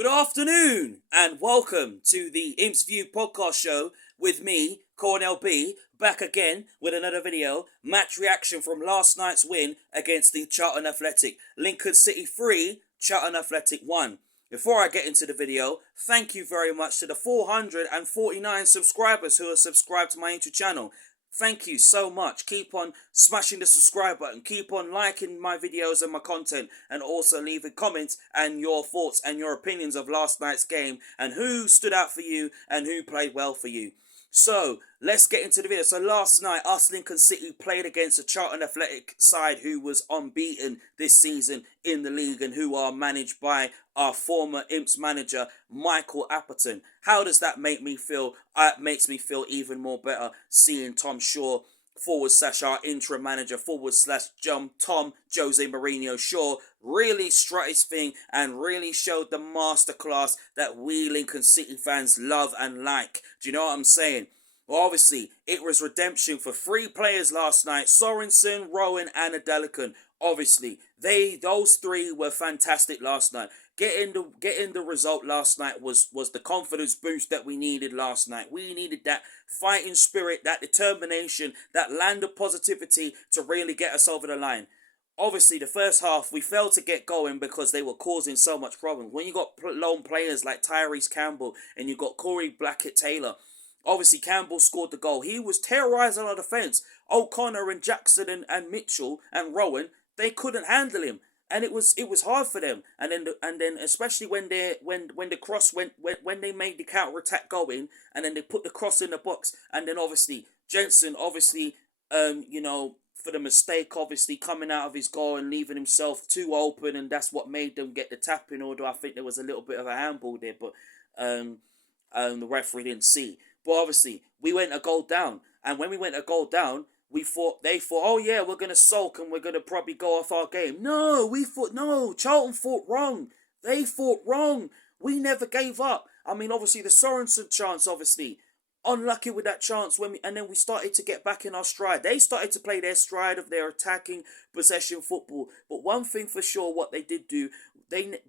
Good afternoon and welcome to the Imps View podcast show with me, Cornell B, back again with another video. Match reaction from last night's win against the Charlton Athletic. Lincoln City 3, Charlton Athletic 1. Before I get into the video, thank you very much to the 449 subscribers who are subscribed to my YouTube channel. Thank you so much. Keep on smashing the subscribe button. Keep on liking my videos and my content. And also leaving comments and your thoughts and your opinions of last night's game. And who stood out for you and who played well for you. So, let's get into the video. So last night, us Lincoln City played against a Charlton Athletic side who was unbeaten this season in the league and who are managed by our former Imps manager, Michael Appleton. How does that make me feel? It makes me feel even more better seeing Tom Shaw, / our interim manager, / Tom Jose Mourinho Shaw, really strut his thing and really showed the masterclass that we Lincoln City fans love and like. Do you know what I'm saying? Well, obviously, it was redemption for 3 players last night: Sorensen, Rowan and Adelican. Obviously, those 3 were fantastic last night. Getting the result last night was the confidence boost that we needed last night. We needed that fighting spirit, that determination, that land of positivity to really get us over the line. Obviously, the first half, we failed to get going because they were causing so much problems. When you got lone players like Tyrese Campbell and you got Corey Blackett-Taylor, obviously Campbell scored the goal. He was terrorising our defence. O'Connor and Jackson and Mitchell and Rowan, they couldn't handle him. And it was hard for them, and then especially when they made the counter attack going, and then they put the cross in the box, and then obviously Jensen for the mistake obviously coming out of his goal and leaving himself too open, and that's what made them get the tap in. Although I think there was a little bit of a handball there, but the referee didn't see. But obviously we went a goal down, and when we went a goal down, they thought, oh yeah, we're going to sulk and we're going to probably go off our game. No, Charlton thought wrong. They thought wrong. We never gave up. I mean, obviously, the Sorensen chance, obviously, unlucky with that chance, and then we started to get back in our stride. They started to play their stride of their attacking possession football. But one thing for sure, what they did do, they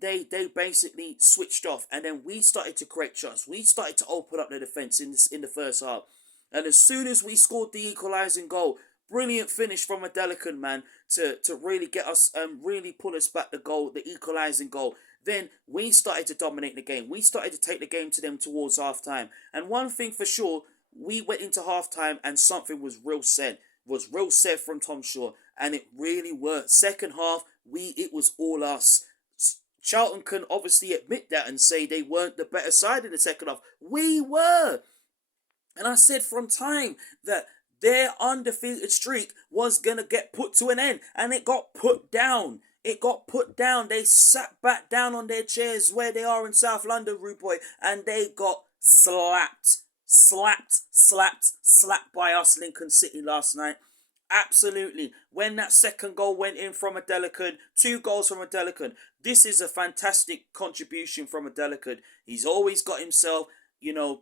basically switched off, and then we started to create chances. We started to open up the defence in the first half. And as soon as we scored the equalising goal, brilliant finish from Adelican, man, to really get us, really pull us back the equalising goal. Then we started to dominate the game. We started to take the game to them towards half-time. And one thing for sure, we went into half-time and something was real said from Tom Shaw. And it really worked. Second half, it was all us. Charlton can obviously admit that and say they weren't the better side in the second half. We were. And I said from time that their undefeated streak was going to get put to an end. And it got put down. They sat back down on their chairs where they are in South London, rude boy. And they got slapped by us Lincoln City last night. Absolutely. When that second goal went in from Adelican, 2 goals from Adelican. This is a fantastic contribution from Adelican. He's always got himself,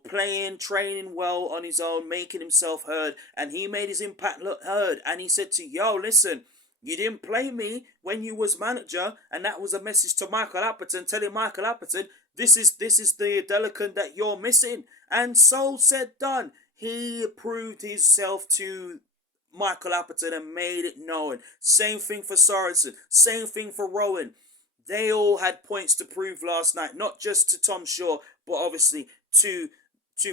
playing, training well on his own, making himself heard, and he made his impact look heard. And he said to, listen, you didn't play me when you was manager, and that was a message to Michael Appleton, telling Michael Appleton, this is the Adelican that you're missing. And so said, done. He proved himself to Michael Appleton and made it known. Same thing for Sorensen, same thing for Rowan. They all had points to prove last night, not just to Tom Shaw, but obviously to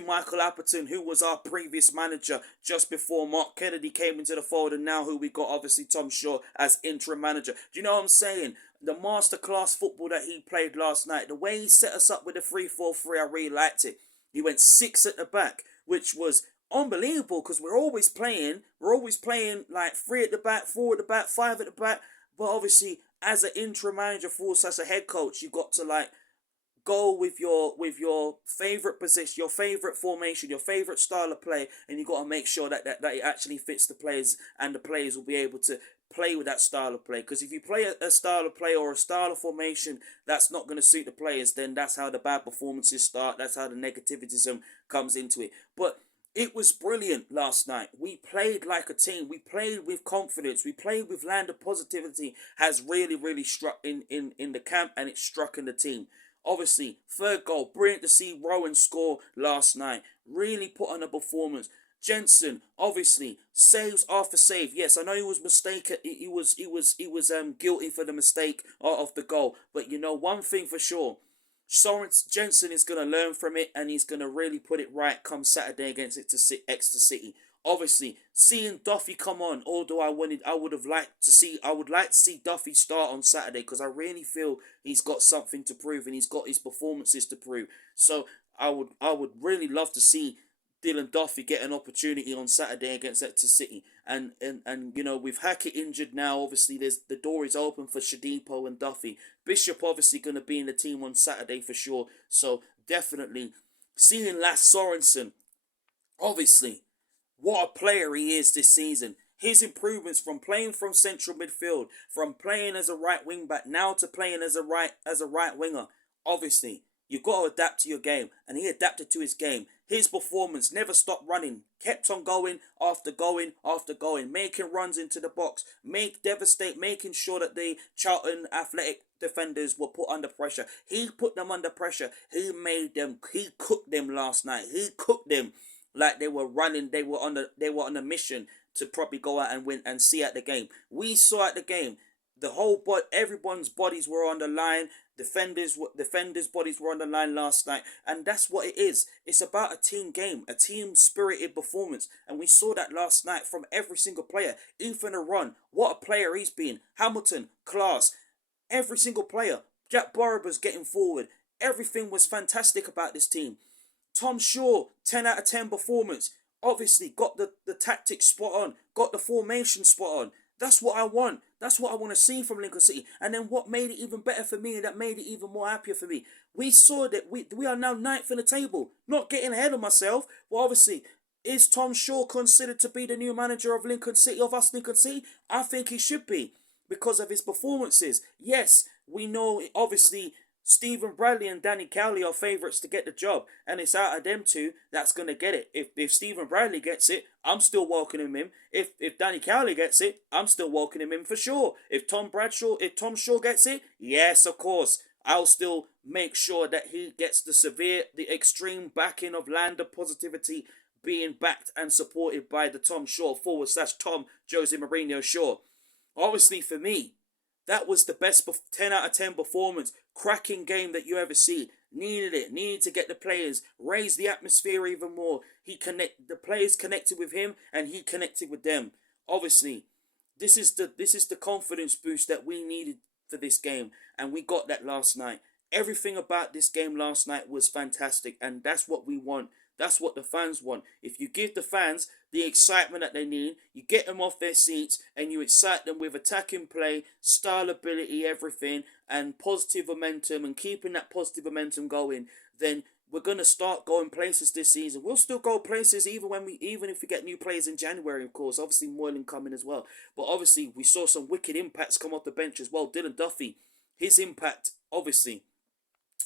Michael Appleton, who was our previous manager just before Mark Kennedy came into the fold, and now who we got, obviously Tom Shaw as interim manager. Do you know what I'm saying? The masterclass football that he played last night, the way he set us up with the 3-4-3, I really liked it. He went 6 at the back, which was unbelievable because we're always playing like 3 at the back, 4 at the back, 5 at the back. But obviously, as an interim manager, as a head coach, you've got to go with your favourite position, your favourite formation, your favourite style of play, and you've got to make sure that it actually fits the players, and the players will be able to play with that style of play. Because if you play a style of play or a style of formation that's not going to suit the players, then that's how the bad performances start. That's how the negativism comes into it. But it was brilliant last night. We played like a team. We played with confidence. We played with land of positivity. Has really struck in the camp, and it struck in the team. Obviously, third goal, brilliant to see Rowan score last night. Really put on a performance. Jensen, obviously, saves after save. Yes, I know he was mistaken. He was guilty for the mistake of the goal. But you know one thing for sure, Soren Jensen is going to learn from it, and he's going to really put it right come Saturday against Exeter City. Obviously, seeing Duffy come on, although I would like to see Duffy start on Saturday, because I really feel he's got something to prove and he's got his performances to prove. So I would really love to see Dylan Duffy get an opportunity on Saturday against Exeter City. And you know, with Hackett injured now, obviously the door is open for Shadipo and Duffy. Bishop obviously going to be in the team on Saturday for sure. So definitely seeing Lass Sorensen, obviously, what a player he is this season. His improvements from playing from central midfield, from playing as a right wing back now to playing as a right winger. Obviously, you've got to adapt to your game, and he adapted to his game. His performance never stopped running, kept on going after going after going, making runs into the box, making sure that the Charlton Athletic defenders were put under pressure. He put them under pressure. He cooked them last night. He cooked them like they were running. They were on a mission to probably go out and win and see at the game. We saw at the game, everyone's bodies were on the line. Defenders' bodies were on the line last night, and that's what it is. It's about a team game, a team spirited performance, and we saw that last night from every single player. Ethan Aron, what a player he's been. Hamilton, class. Every single player. Jack Borougher's getting forward. Everything was fantastic about this team. Tom Shaw, 10 out of 10 performance. Obviously, got the tactics spot on, got the formation spot on. That's what I want. That's what I want to see from Lincoln City. And then what made it even better for me, and that made it even more happier for me, we saw that we are now ninth in the table. Not getting ahead of myself, but obviously, is Tom Shaw considered to be the new manager of Lincoln City, of us Lincoln City? I think he should be, because of his performances. Yes, we know, obviously, Stephen Bradley and Danny Cowley are favourites to get the job, and it's out of them two that's going to get it. If Stephen Bradley gets it, I'm still welcoming him. If Danny Cowley gets it, I'm still welcoming him for sure. If Tom Shaw gets it, yes, of course, I'll still make sure that he gets the extreme backing of Land of Positivity, being backed and supported by the Tom Shaw / Tom Jose Mourinho Shaw. Obviously, for me, that was the best 10 out of 10 performance, cracking game that you ever see. Needed to get the players, raise the atmosphere even more. The players connected with him, and he connected with them. Obviously, this is the confidence boost that we needed for this game, and we got that last night. Everything about this game last night was fantastic, and that's what we want. That's what the fans want. If you give the fans the excitement that they need, you get them off their seats, and you excite them with attacking play, style, ability, everything, and positive momentum, and keeping that positive momentum going, then we're going to start going places this season. We'll still go places even if we get new players in January, of course. Obviously, Moylan coming as well. But obviously, we saw some wicked impacts come off the bench as well. Dylan Duffy, his impact, obviously.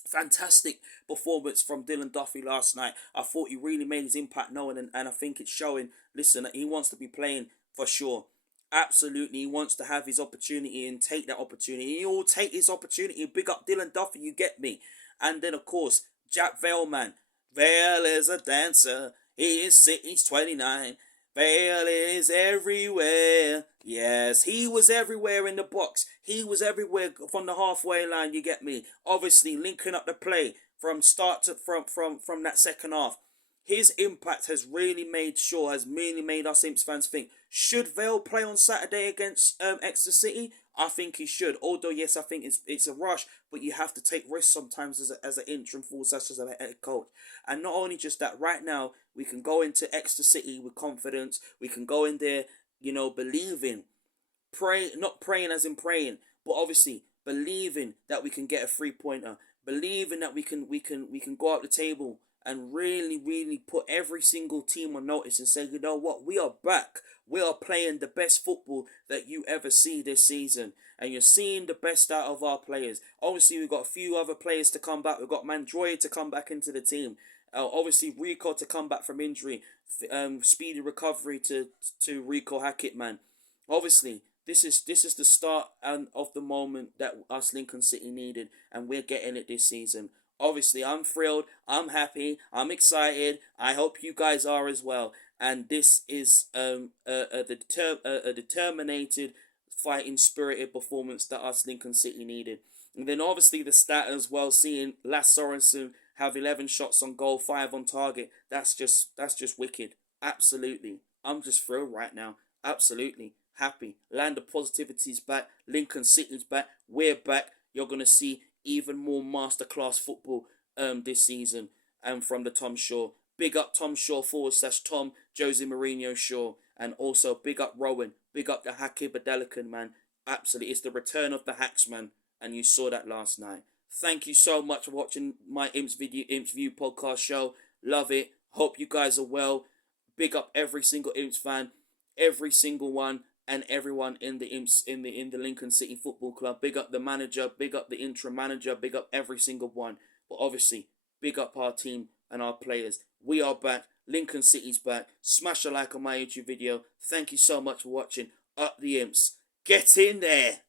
Fantastic performance from Dylan Duffy last night. I thought he really made his impact known, and I think it's showing. Listen, he wants to be playing for sure. Absolutely, he wants to have his opportunity and take that opportunity. He will take his opportunity. Big up Dylan Duffy, you get me. And then, of course, Jack Vale, man. Vale is a dancer. He's 29. Vale is everywhere. Yes, he was everywhere in the box. He was everywhere from the halfway line, you get me. Obviously, linking up the play from start to from that second half. His impact has really made us Imps fans think, should Vale play on Saturday against Exeter City? I think he should. Although, yes, I think it's a rush, but you have to take risks sometimes as an interim force, such as a head coach. And not only just that, right now, we can go into Exeter City with confidence. We can go in there, believing. Not praying as in praying, but obviously believing that we can get a 3-pointer. Believing that we can go up the table and really, really put every single team on notice and say, you know what, we are back. We are playing the best football that you ever see this season. And you're seeing the best out of our players. Obviously, we've got a few other players to come back. We've got Mandroy to come back into the team. Obviously, Rico to come back from injury. Speedy recovery to Rico Hackett, man. Obviously, this is the start and of the moment that us Lincoln City needed, and we're getting it this season. Obviously, I'm thrilled, I'm happy, I'm excited. I hope you guys are as well. And this is a determinated, fighting spirited performance that us Lincoln City needed. And then obviously the stat as well, seeing Lass Sorensen have 11 shots on goal, 5 on target. That's just wicked. Absolutely. I'm just thrilled right now. Absolutely happy. Land of Positivity's back. Lincoln City's back. We're back. You're gonna see even more masterclass football this season and from the Tom Shaw. Big up Tom Shaw / Tom Jose Mourinho Shaw. And also big up Rowan. Big up the Haki Badelican, man. Absolutely. It's the return of the Hacks, man. And you saw that last night. Thank you so much for watching my Imps View podcast show. Love it. Hope you guys are well. Big up every single Imps fan, every single one, and everyone in the Imps in the Lincoln City Football Club. Big up the manager, big up the interim manager, big up every single one. But obviously, big up our team and our players. We are back. Lincoln City's back. Smash a like on my YouTube video. Thank you so much for watching. Up the Imps. Get in there.